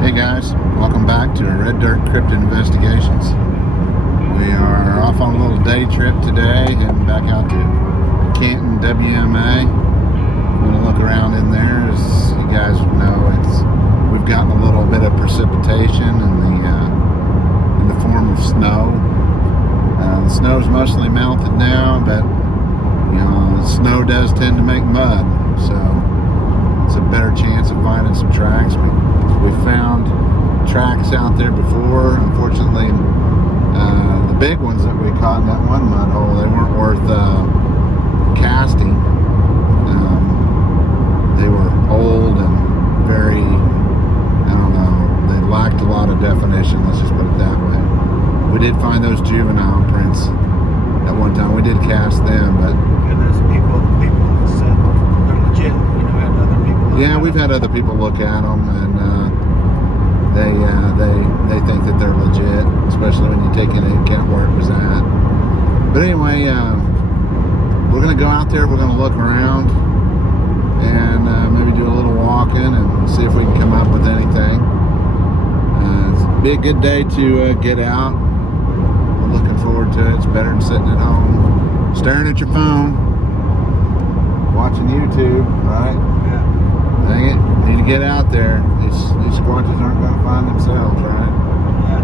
Hey guys, welcome back to Red Dirt Cryptid Investigations. We are off on a little day trip today, heading back out to Canton, WMA. I'm going to look around in there. As you guys know, we've gotten a little bit of precipitation in the form of snow. The snow's mostly melted now, but you know, the snow does tend to make mud, so it's a better chance of finding some tracks. We found tracks out there before. Unfortunately, the big ones that we caught in that one mud hole, they weren't worth casting. They were old and very, I don't know, they lacked a lot of definition, let's just put it that way. We did find those juvenile prints at one time. We did cast them, but... And there's people that said they're legit. You know, had other people. Yeah, we've had other people look at them, and they think that they're legit, especially when you take into account where it was at. But anyway, we're going to go out there, we're going to look around, and maybe do a little walking and see if we can come up with anything. It'll be a good day to get out. We're looking forward to it. It's better than sitting at home, staring at your phone, watching YouTube, right? Yeah. Dang it, need to get out there. These squatches aren't going to find themselves, right? Yeah.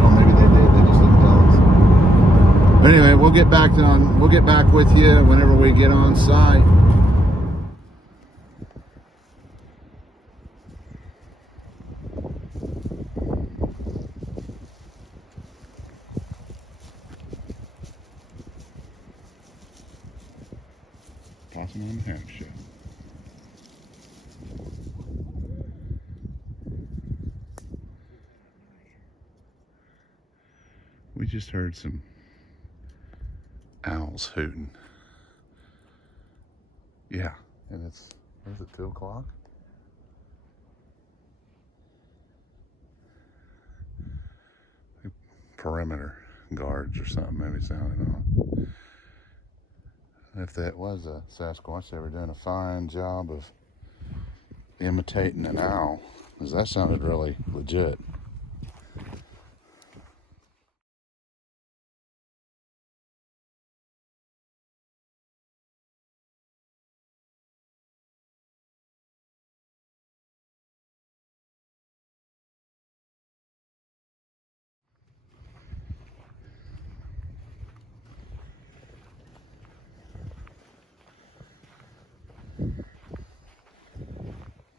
Well, maybe they did. They just didn't tell us. But anyway, we'll get back with you whenever we get on site. Possum on the Ham Show. We just heard some owls hooting. Yeah, and is it 2 o'clock? Perimeter guards or something maybe sounding on. If that was a Sasquatch, they were doing a fine job of imitating an owl, because that sounded really legit.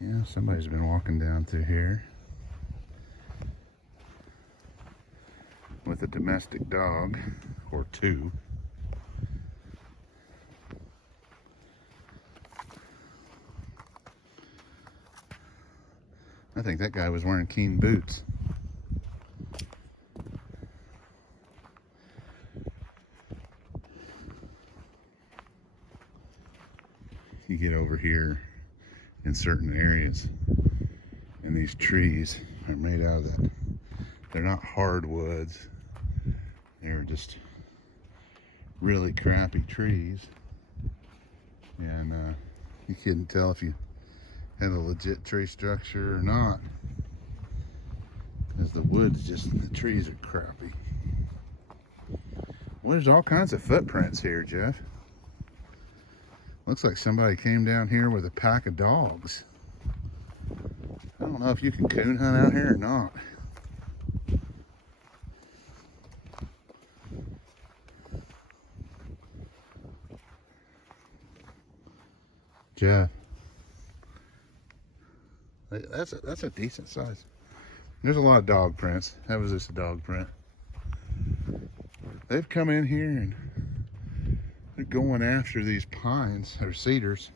Yeah, somebody's been walking down through here with a domestic dog, or two. I think that guy was wearing keen boots. You get over here in certain areas, and these trees are made out of that. They're not hardwoods. They're just really crappy trees, and you couldn't tell if you had a legit tree structure or not, because the trees are crappy. Well, there's all kinds of footprints here, Jeff. Looks like somebody came down here with a pack of dogs. I don't know if you can coon hunt out here or not. Jeff, that's a decent size. There's a lot of dog prints. That was just a dog print. They've come in here and they're going after these pines or cedars.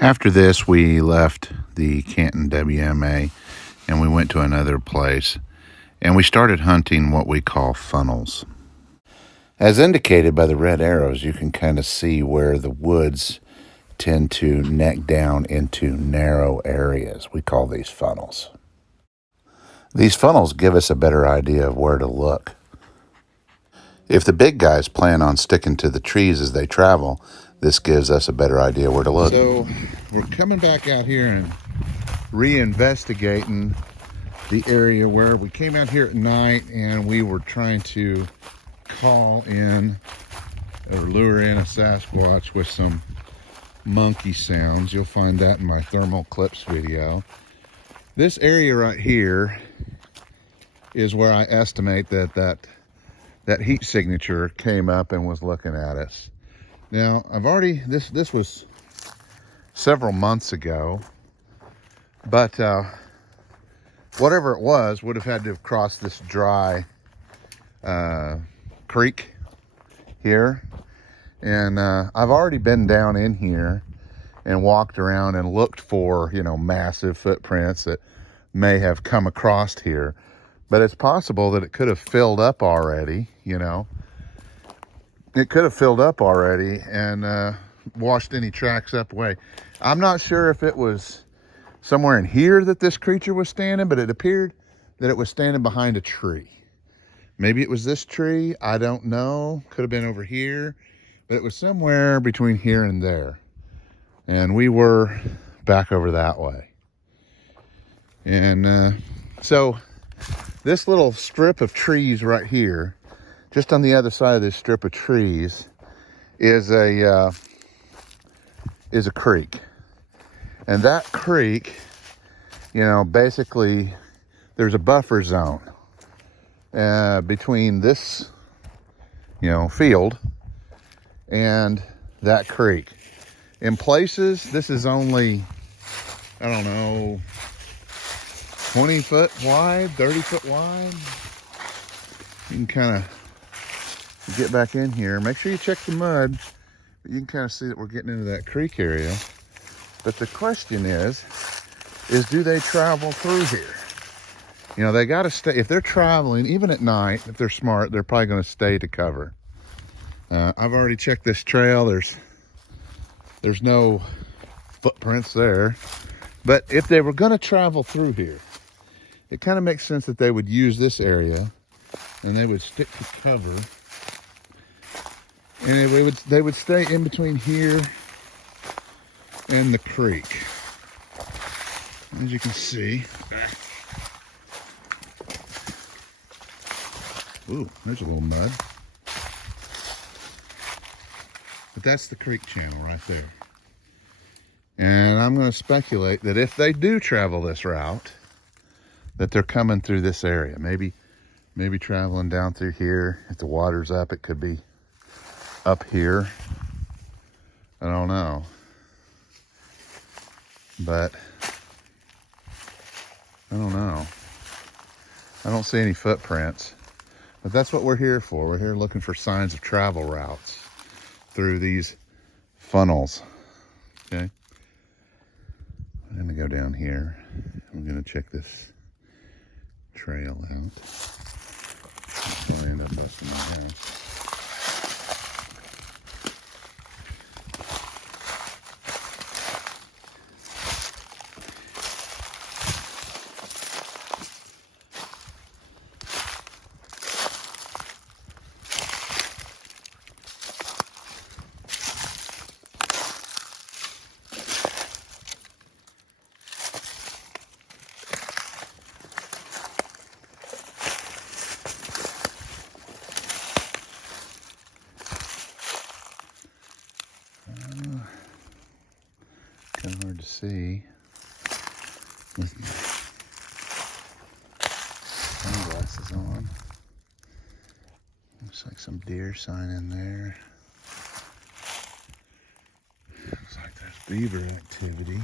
After this, we left the Canton WMA and we went to another place and we started hunting what we call funnels. As indicated by the red arrows, you can kind of see where the woods tend to neck down into narrow areas. We call these funnels. These funnels give us a better idea of where to look. If the big guys plan on sticking to the trees as they travel, this gives us a better idea where to look. So we're coming back out here and reinvestigating the area where we came out here at night and we were trying to call in or lure in a Sasquatch with some monkey sounds. You'll find that in my thermal clips video. This area right here is where I estimate that heat signature came up and was looking at us. Now, this was several months ago, but whatever it was would have had to have crossed this dry creek here. And I've already been down in here and walked around and looked for, massive footprints that may have come across here. But it's possible that it could have filled up already, It could have filled up already and washed any tracks up away. I'm not sure if it was somewhere in here that this creature was standing, but it appeared that it was standing behind a tree. Maybe it was this tree, I don't know. Could have been over here, but it was somewhere between here and there. And we were back over that way. And so this little strip of trees right here, just on the other side of this strip of trees, is a creek. And that creek, basically there's a buffer zone between this, field and that creek. In places, this is only, 20 foot wide, 30 foot wide. You can kind of get back in here. Make sure you check the mud. But you can kind of see that we're getting into that creek area. But the question is do they travel through here? They got to stay. If they're traveling, even at night, if they're smart, they're probably going to stay to cover. I've already checked this trail. There's no footprints there. But if they were going to travel through here, it kind of makes sense that they would use this area and they would stick to cover. And they would stay in between here and the creek. As you can see. Ooh, there's a little mud. But that's the creek channel right there. And I'm going to speculate that if they do travel this route, that they're coming through this area. Maybe traveling down through here. If the water's up, it could be up here. I don't know. But I don't know. I don't see any footprints. But that's what we're here for. We're here looking for signs of travel routes through these funnels. Okay. I'm going to go down here. I'm going to check this trail out. I'll end up busting my down. Kind of hard to see. with sunglasses on. Looks like some deer sign in there. Looks like there's beaver activity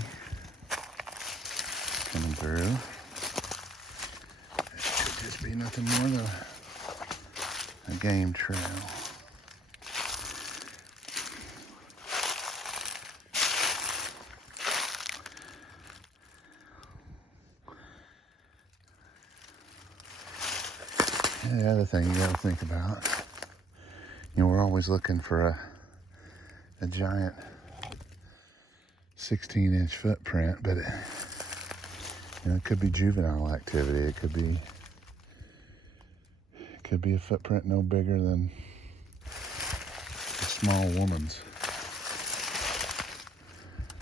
coming through. It could just be nothing more than a game trail. And the other thing you got to think about, you know, we're always looking for a giant 16-inch footprint, but it could be juvenile activity. It could be a footprint no bigger than a small woman's.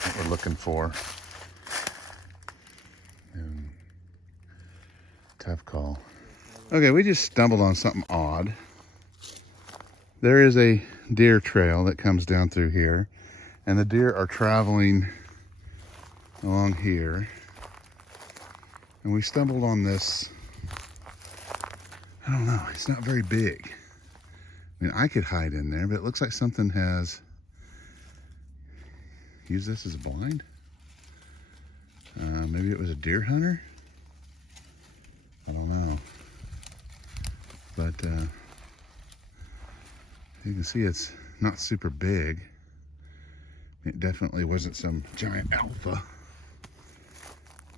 What we're looking for. And tough call. Okay, we just stumbled on something odd. There is a deer trail that comes down through here, and the deer are traveling along here. And we stumbled on this, I don't know, it's not very big. I mean, I could hide in there, but it looks like something has used this as a blind. Maybe it was a deer hunter? I don't know. But you can see it's not super big. It definitely wasn't some giant alpha.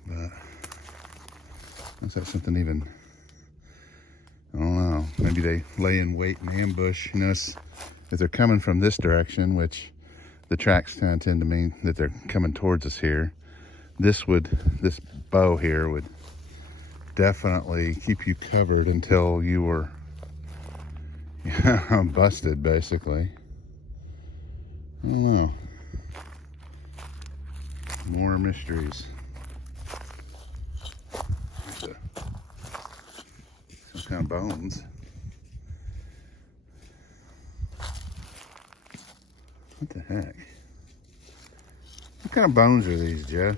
But looks like something even, I don't know, maybe they lay in wait and ambush. You notice if they're coming from this direction, which the tracks kind of tend to mean that they're coming towards us here, this bow here would definitely keep you covered until you were busted, basically. I don't know. More mysteries. Some kind of bones. What the heck? What kind of bones are these, Jeff?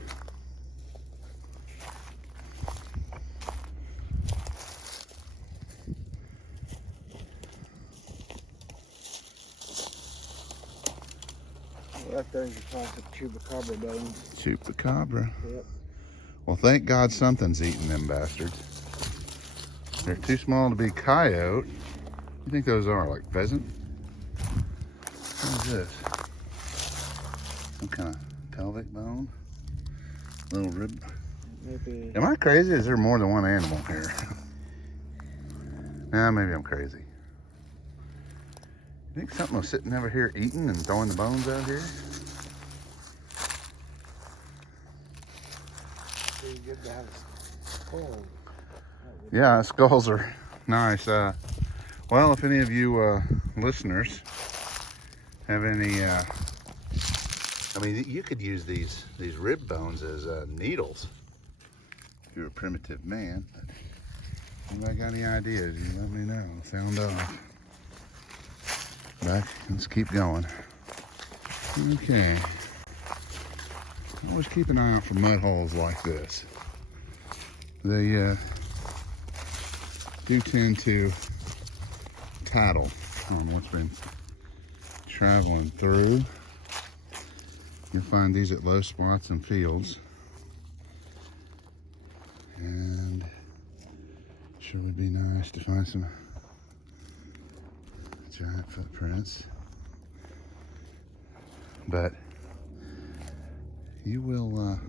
That thing's a classic chupacabra bone. Chupacabra. Yep. Well, thank God something's eating them bastards. They're too small to be coyote. You think those are like pheasant? What is this? Some kind of pelvic bone? Little rib. Maybe. Am I crazy? Or is there more than one animal here? Nah, maybe I'm crazy. You think something was sitting over here eating and throwing the bones out here? Pretty good to have a skull. Yeah, skulls are nice. Well, if any of you listeners have any, I mean, you could use these rib bones as needles if you're a primitive man. But if anybody got any ideas, you let me know. Sound off. Back, let's keep going. Okay. Always keep an eye out for mud holes like this. They do tend to tattle on what's been traveling through. You'll find these at low spots and fields. And sure would be nice to find some giant footprints. But you will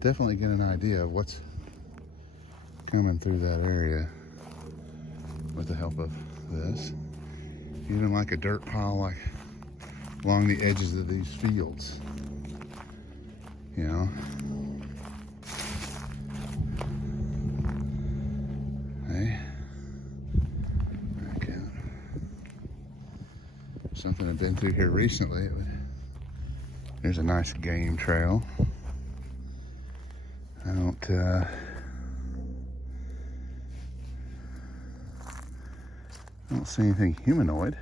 definitely get an idea of what's coming through that area with the help of this. Even like a dirt pile like along the edges of these fields, you know. Hey, back out. Something I've been through here recently. There's a nice game trail. I don't see anything humanoid.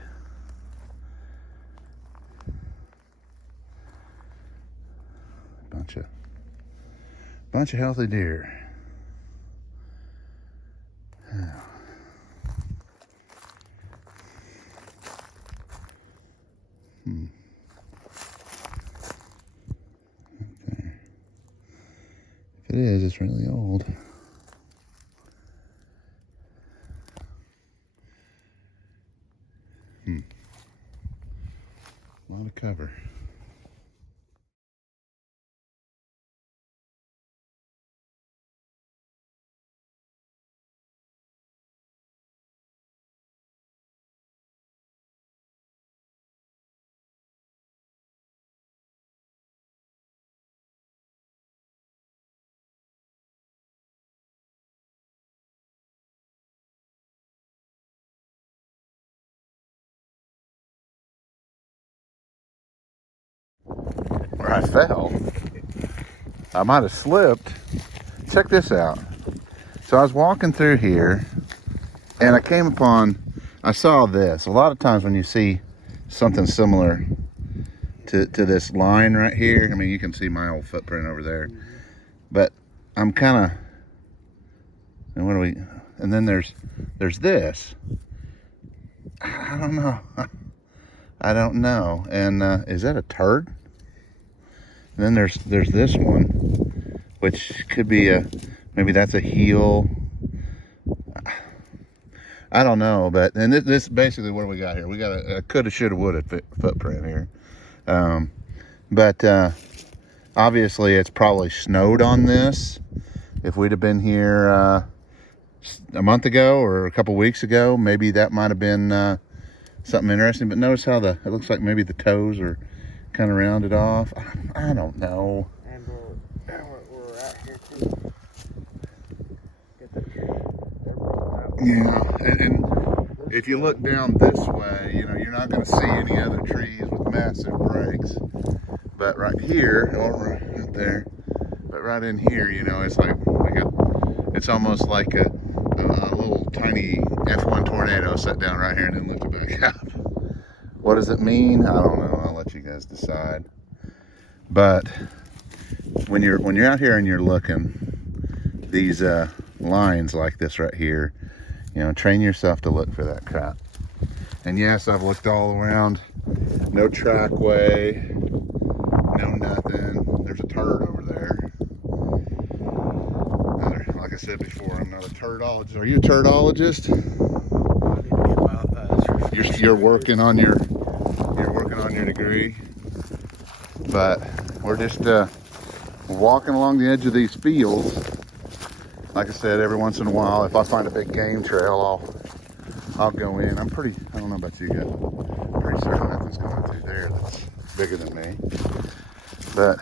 Bunch of healthy deer. Hmm. Okay. If it is, it's really old. A lot of cover. Where I fell, I might have slipped. Check this out. So I was walking through here and I came upon, I saw this. A lot of times when you see something similar to this line right here, I mean, you can see my old footprint over there, but I'm kind of, and what do we, and then there's this. I don't know. I don't know. And is that a turd? And then there's this one, which could be maybe that's a heel. I don't know, but and this basically what do we got here? We got a coulda, shoulda, woulda footprint here. But obviously it's probably snowed on this. If we'd have been here a month ago or a couple weeks ago, maybe that might have been something interesting. But notice how it looks like maybe the toes are kind of rounded off. I don't know. And we're out here too. Get that tree. Yeah, and if you look down this way, you know, you're not going to see any other trees with massive breaks. But right here, or right there, but right in here, you know, it's like it's almost like a little tiny F1 tornado set down right here and then lifted back up. What does it mean? I don't know. I'll let you guys decide. But when you're out here and you're looking, these lines like this right here, you know, train yourself to look for that crap. And yes, I've looked all around. No trackway, no nothing. There's a turd over there. Like I said before, I'm not a turdologist. Are you a turdologist? You're working on your degree. But we're just walking along the edge of these fields. Like I said, every once in a while, if I find a big game trail, I'll go in. I don't know about you guys, I'm pretty certain nothing's going through there that's bigger than me. But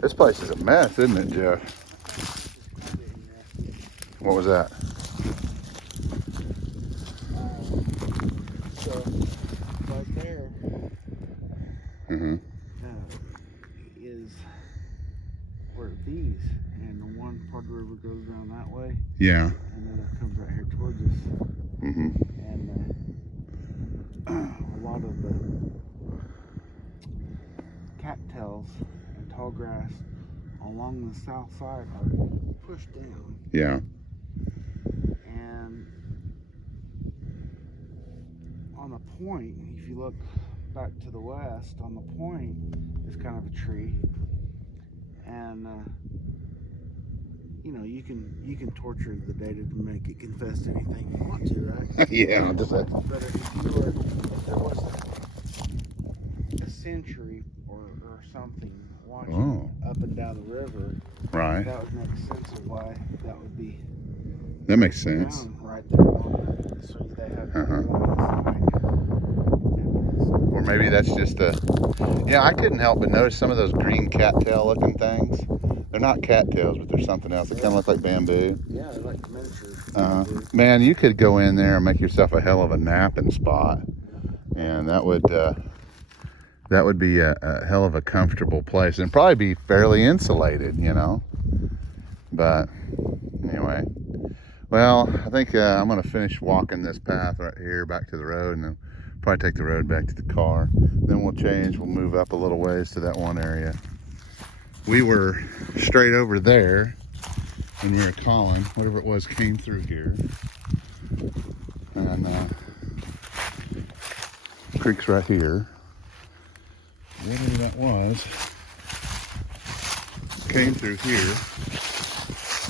this place is a mess, isn't it, Jeff? What was that? So right there is where these, and the one part of the river goes down that way. Yeah. And then it comes right here towards us. And a lot of the cattails and tall grass along the south side are pushed down. Yeah. And on the point, if you look back to the west, on the point is kind of a tree. And you know, you can torture the data to make it confess to anything you want to, right? Yeah, just that. But if there was a century or something watching up and down the river, right, that would make sense of why that would be. That makes sense. Right there, so they have or maybe that's just yeah, I couldn't help but notice some of those green cattail looking things. They're not cattails, but they're something else. They kind of look like bamboo. Yeah, they're like miniature. Man, you could go in there and make yourself a hell of a napping spot, and that would be a hell of a comfortable place, and probably be fairly insulated, you know. But anyway, well, I think I'm going to finish walking this path right here back to the road, and then probably take the road back to the car. Then we'll change. We'll move up a little ways to that one area. we were straight over there when we were calling. Whatever it was came through here. And creek's right here. Whatever that was came through here.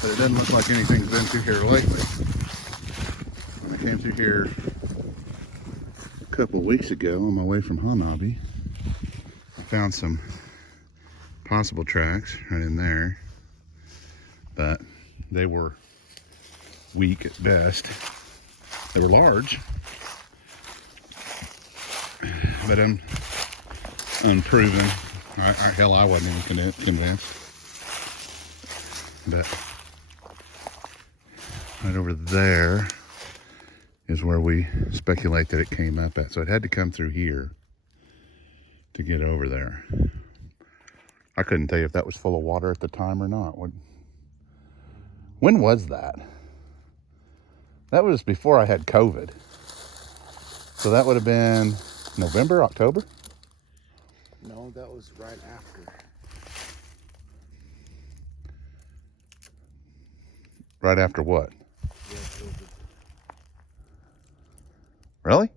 But it doesn't look like anything's been through here lately. I came through here a couple of weeks ago on my way from Hanabi. I found some possible tracks right in there, but they were weak at best. They were large, but unproven. Hell, I wasn't even convinced. But right over there is where we speculate that it came up at. So it had to come through here to get over there. I couldn't tell you if that was full of water at the time or not. When was that? That was before I had COVID. So that would have been November, October? No, that was right after. Right after what? Yeah, COVID. Really?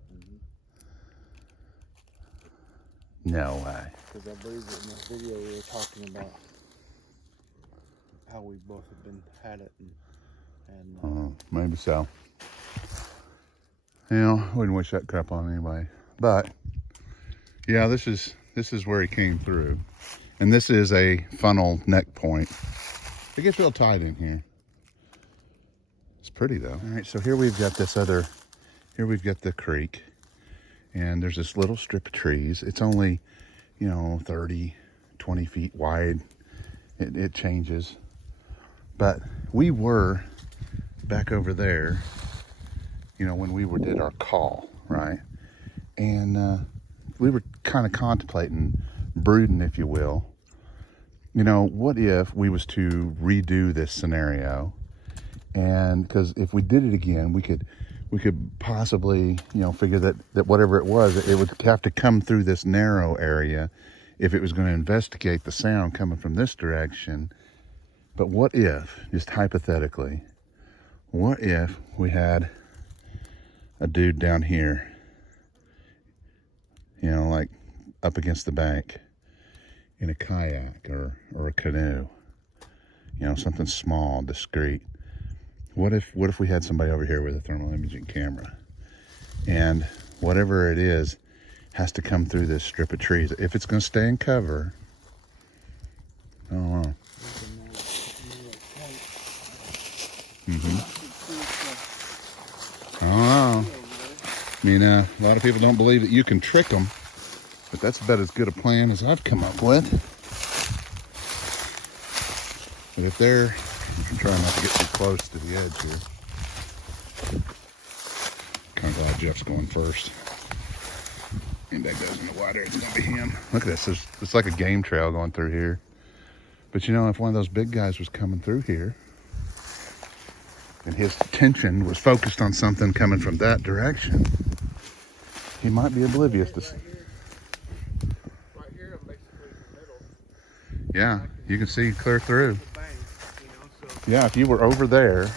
No way. Because I believe that in the video we were talking about how we both had it, and maybe so. You know, I wouldn't wish that crap on anybody. But yeah, this is where he came through, and this is a funnel neck point. It gets real tight in here. It's pretty though. All right, so here we've got here we've got the creek, and there's this little strip of trees. It's only, 30, 20 feet wide. It changes. But we were back over there, when we did our call, right? And we were kind of contemplating, brooding, if you will. What if we was to redo this scenario? And because if we did it again, we could possibly, figure that whatever it was, it would have to come through this narrow area if it was going to investigate the sound coming from this direction. But what if, just hypothetically, what if we had a dude down here, like up against the bank in a kayak or a canoe, something small, discreet. What if we had somebody over here with a thermal imaging camera, and whatever it is has to come through this strip of trees? If it's going to stay in cover, I don't know. I don't know. I mean, a lot of people don't believe that you can trick them, but that's about as good a plan as I've come up with. But if they're, I'm trying not to get too close to the edge here. Kind of glad Jeff's going first. And that goes in the water, it's gonna be him. Look at this, it's like a game trail going through here. But if one of those big guys was coming through here, and his attention was focused on something coming from that direction, he might be oblivious to. Right here, I'm basically in the middle. Yeah, you can see clear through. The bank, so. Yeah, if you were over there,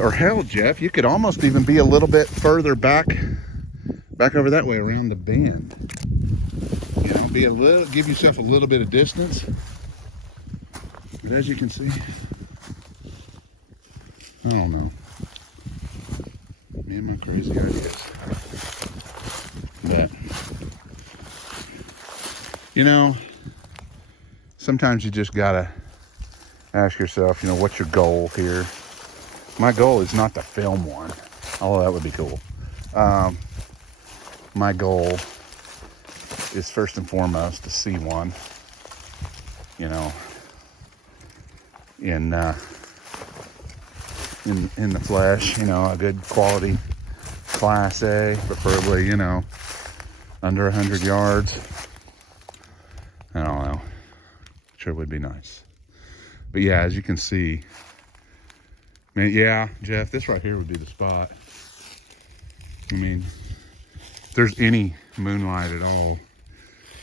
or hell, Jeff, you could almost even be a little bit further back over that way around the bend. Give yourself a little bit of distance. But as you can see, I don't know. Me and my crazy ideas. But, sometimes you just gotta ask yourself, what's your goal here? My goal is not to film one, although that would be cool. My goal is first and foremost to see one, in the flesh, a good quality Class A, preferably, under 100 yards. I don't know. Sure would be nice. But yeah, as you can see, man, yeah, Jeff, this right here would be the spot. I mean, if there's any moonlight at all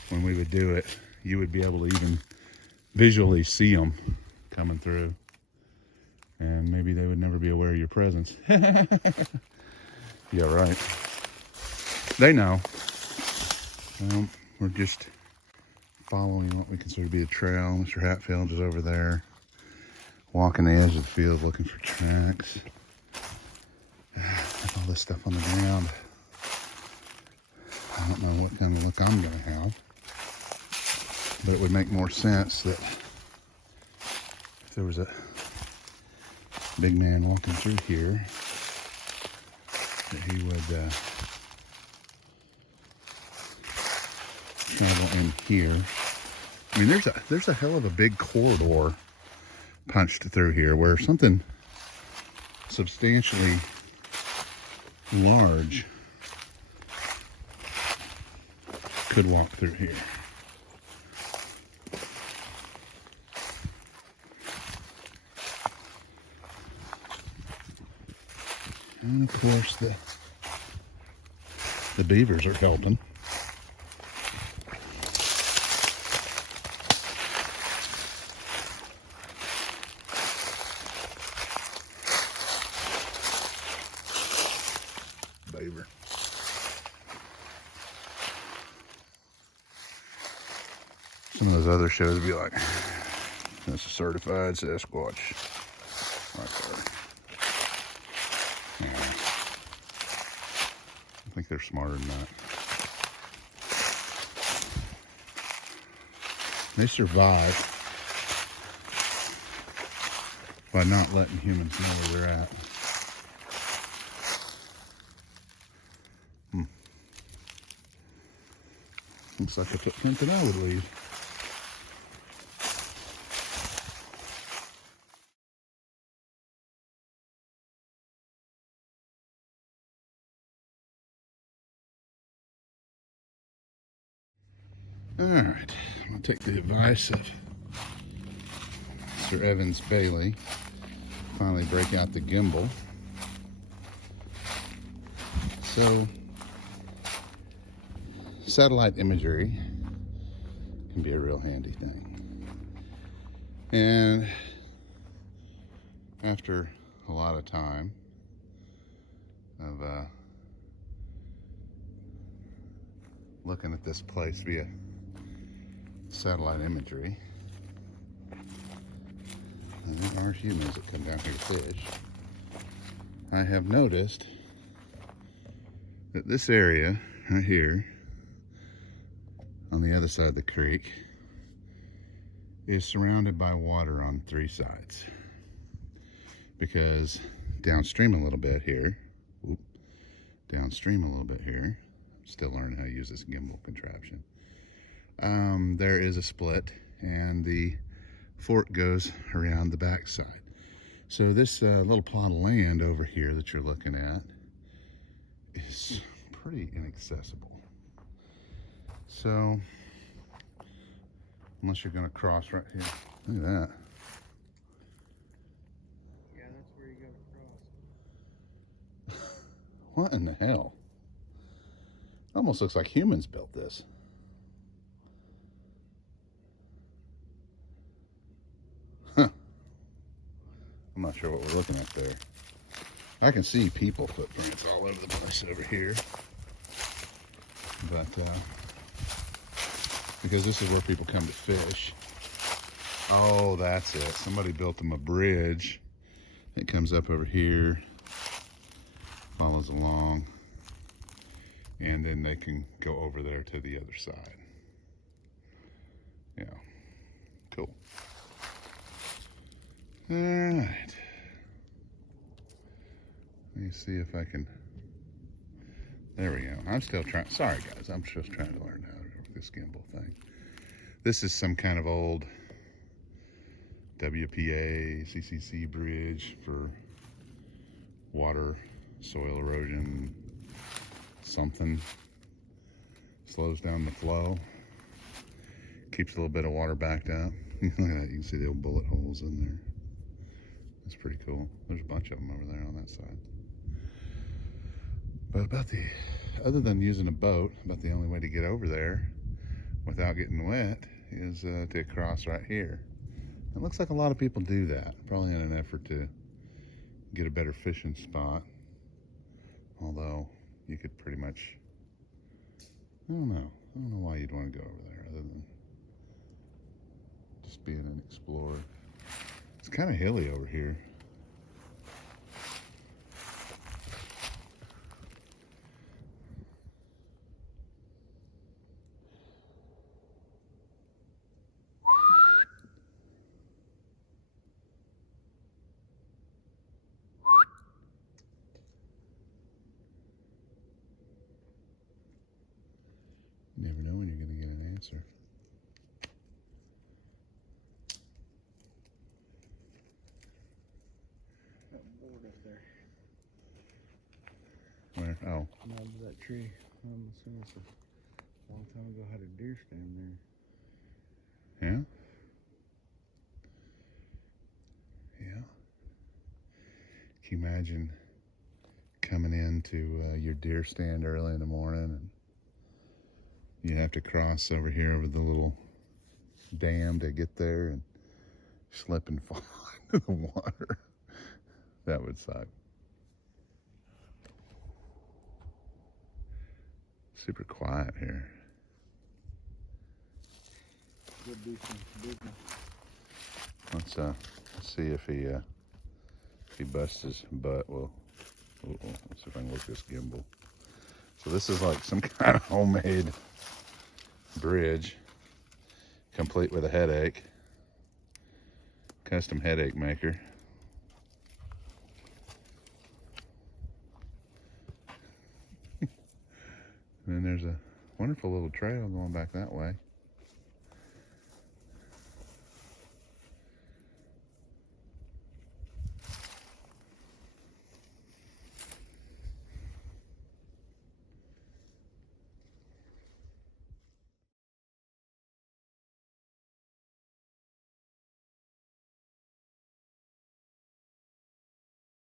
when we would do it, you would be able to even visually see them coming through. And maybe they would never be aware of your presence. Yeah, right. They know. Well, we're just following what we consider to be a trail. Mr. Hatfield is over there, walking the edge of the field looking for tracks. With all this stuff on the ground, I don't know what kind of look I'm going to have. But it would make more sense that if there was a big man walking through here, that he would travel in here. I mean, there's a hell of a big corridor punched through here where something substantially large could walk through here. And of course the beavers are helping. Beaver. Some of those other shows would be like, that's a certified Sasquatch right there. Yeah. I think they're smarter than that. They survive by not letting humans know where they're at. Looks like a footprint that I would leave. All right, I'm gonna take the advice of Sir Evans Bailey. Finally break out the gimbal. So, satellite imagery can be a real handy thing. And after a lot of time of looking at this place via satellite imagery, and there are humans that come down here to fish, I have noticed that this area right here on the other side of the creek is surrounded by water on three sides, because downstream a little bit here, still learning how to use this gimbal contraption, there is a split and the fork goes around the back side. So this little plot of land over here that you're looking at is pretty inaccessible. So unless you're going to cross right here, look at that. Yeah, that's where you go to cross. What in the hell? Almost looks like humans built this. Huh. I'm not sure what we're looking at there. I can see people footprints all over the place over here. But, because this is where people come to fish. Oh, that's it. Somebody built them a bridge. It comes up over here, follows along, and then they can go over there to the other side. Yeah, cool. All right. Let me see if I can. There we go. I'm still trying. Sorry, guys. I'm just trying to learn how to work this gimbal thing. This is some kind of old WPA CCC bridge for water, soil erosion, something. Slows down the flow. Keeps a little bit of water backed up. Look at that. You can see the old bullet holes in there. That's pretty cool. There's a bunch of them over there on that side. But other than using a boat, about the only way to get over there without getting wet is to cross right here. It looks like a lot of people do that, probably in an effort to get a better fishing spot. Although you could pretty much, I don't know why you'd want to go over there other than just being an explorer. It's kind of hilly over here. You never know when you're going to get an answer. That board up there. Where? Oh. Under that tree. I'm assuming it's a long time ago had a deer stand there. Yeah? Yeah. Can you imagine coming into your deer stand early in the morning and you have to cross over here over the little dam to get there and slip and fall into the water? That would suck. Super quiet here. Could do some business. Let's see if he busts his butt. Let's see if I can work this gimbal. So this is like some kind of homemade bridge, complete with a headache, custom headache maker. And then there's a wonderful little trail going back that way.